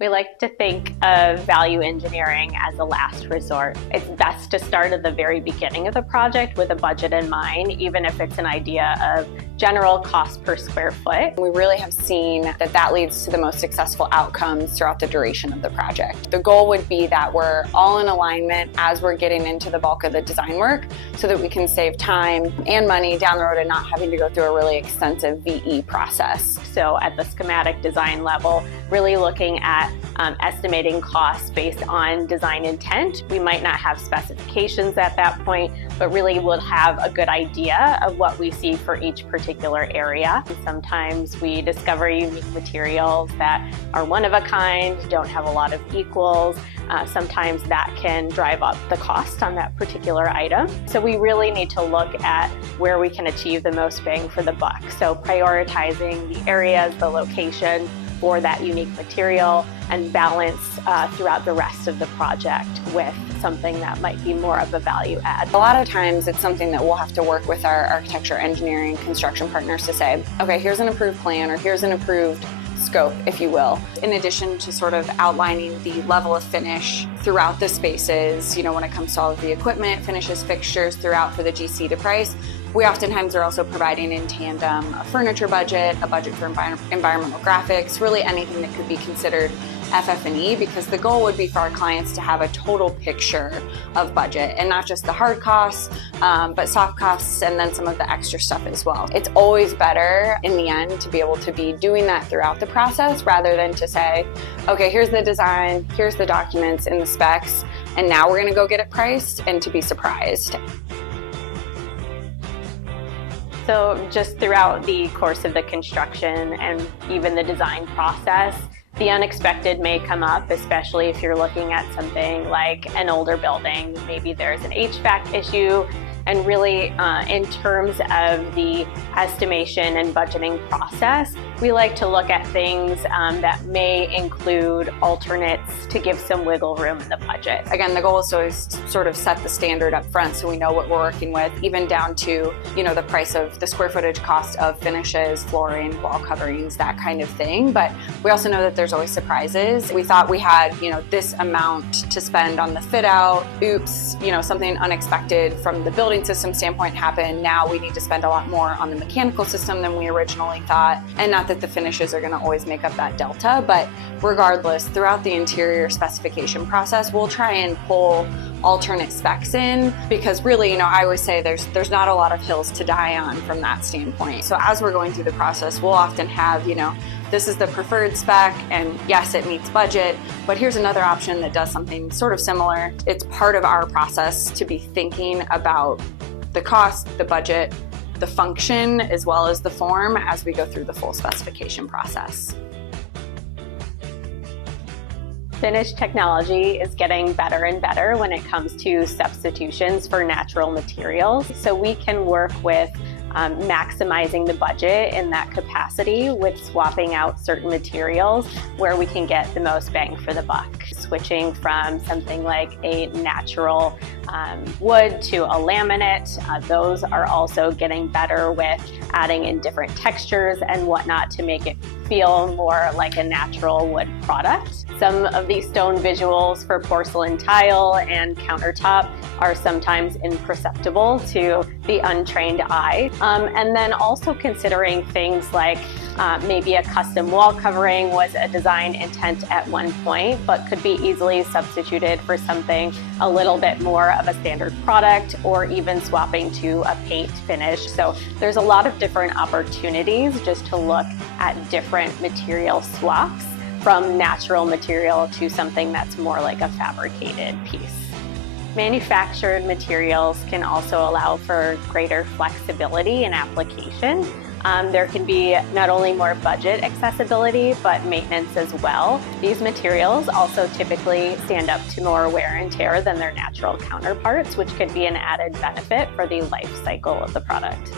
We like to think of value engineering as a last resort. It's best to start at the very beginning of the project with a budget in mind, even if it's an idea of general cost per square foot. We really have seen that that leads to the most successful outcomes throughout the duration of the project. The goal would be that we're all in alignment as we're getting into the bulk of the design work so that we can save time and money down the road and not having to go through a really extensive VE process. So at the schematic design level, really looking at estimating costs based on design intent. We might not have specifications at that point, but really we'll have a good idea of what we see for each particular area. Sometimes we discover unique materials that are one of a kind, don't have a lot of equals. Sometimes that can drive up the cost on that particular item. So we really need to look at where we can achieve the most bang for the buck. So prioritizing the areas, the location, for that unique material and balance throughout the rest of the project with something that might be more of a value add. A lot of times it's something that we'll have to work with our architecture, engineering, construction partners to say, okay, here's an approved plan or here's an approved scope, if you will. In addition to sort of outlining the level of finish throughout the spaces, when it comes to all of the equipment, finishes, fixtures throughout for the GC to price, we oftentimes are also providing in tandem a furniture budget, a budget for environmental graphics, really anything that could be considered FF&E, because the goal would be for our clients to have a total picture of budget and not just the hard costs, but soft costs and then some of the extra stuff as well. It's always better in the end to be able to be doing that throughout the process rather than to say, okay, here's the design, here's the documents and the specs, and now we're going to go get it priced and to be surprised. So just throughout the course of the construction and even the design process, the unexpected may come up, especially if you're looking at something like an older building. Maybe there's an HVAC issue. And really, in terms of the estimation and budgeting process, we like to look at things that may include alternates to give some wiggle room in the budget. Again, the goal is to always sort of set the standard up front so we know what we're working with, even down to, the price of the square footage cost of finishes, flooring, wall coverings, that kind of thing. But we also know that there's always surprises. We thought we had, this amount to spend on the fit out. Oops, something unexpected from the building system standpoint happened. Now we need to spend a lot more on the mechanical system than we originally thought. And not that the finishes are going to always make up that delta, but regardless, throughout the interior specification process, we'll try and pull alternate specs in because really, I always say there's not a lot of hills to die on from that standpoint. So as we're going through the process, we'll often have, this is the preferred spec and yes, it meets budget, but here's another option that does something sort of similar. It's part of our process to be thinking about the cost, the budget, the function, as well as the form as we go through the full specification process. Finish technology is getting better and better when it comes to substitutions for natural materials. So we can work with maximizing the budget in that capacity with swapping out certain materials where we can get the most bang for the buck. Switching from something like a natural wood to a laminate, those are also getting better with adding in different textures and whatnot to make it feel more like a natural wood product. Some of these stone visuals for porcelain tile and countertop are sometimes imperceptible to the untrained eye. And then also considering things like maybe a custom wall covering was a design intent at one point, but could be easily substituted for something a little bit more of a standard product, or even swapping to a paint finish. So there's a lot of different opportunities just to look at different material swaps from natural material to something that's more like a fabricated piece. Manufactured materials can also allow for greater flexibility in application. There can be not only more budget accessibility, but maintenance as well. These materials also typically stand up to more wear and tear than their natural counterparts, which could be an added benefit for the life cycle of the product.